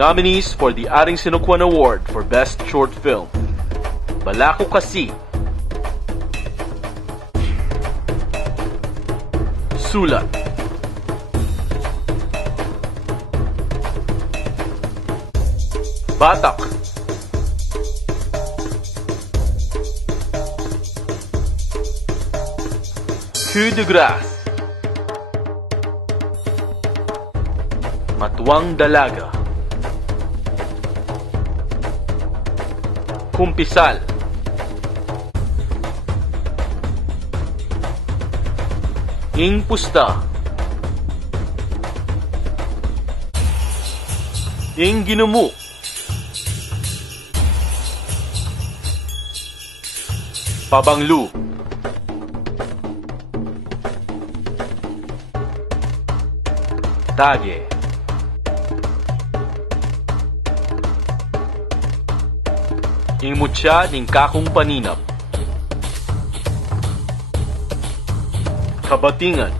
Nominees for the Aring Sinukuan Award for Best Short Film: Balako Kasi, Sulat, Batak, Coup de Grace, Matuwang Dalaga, Kumpisal, Ing Pusta, Ing Ginumu, Pabanglu, Tage, Ing Mutya ning Kakong Paninap, Kabatingan,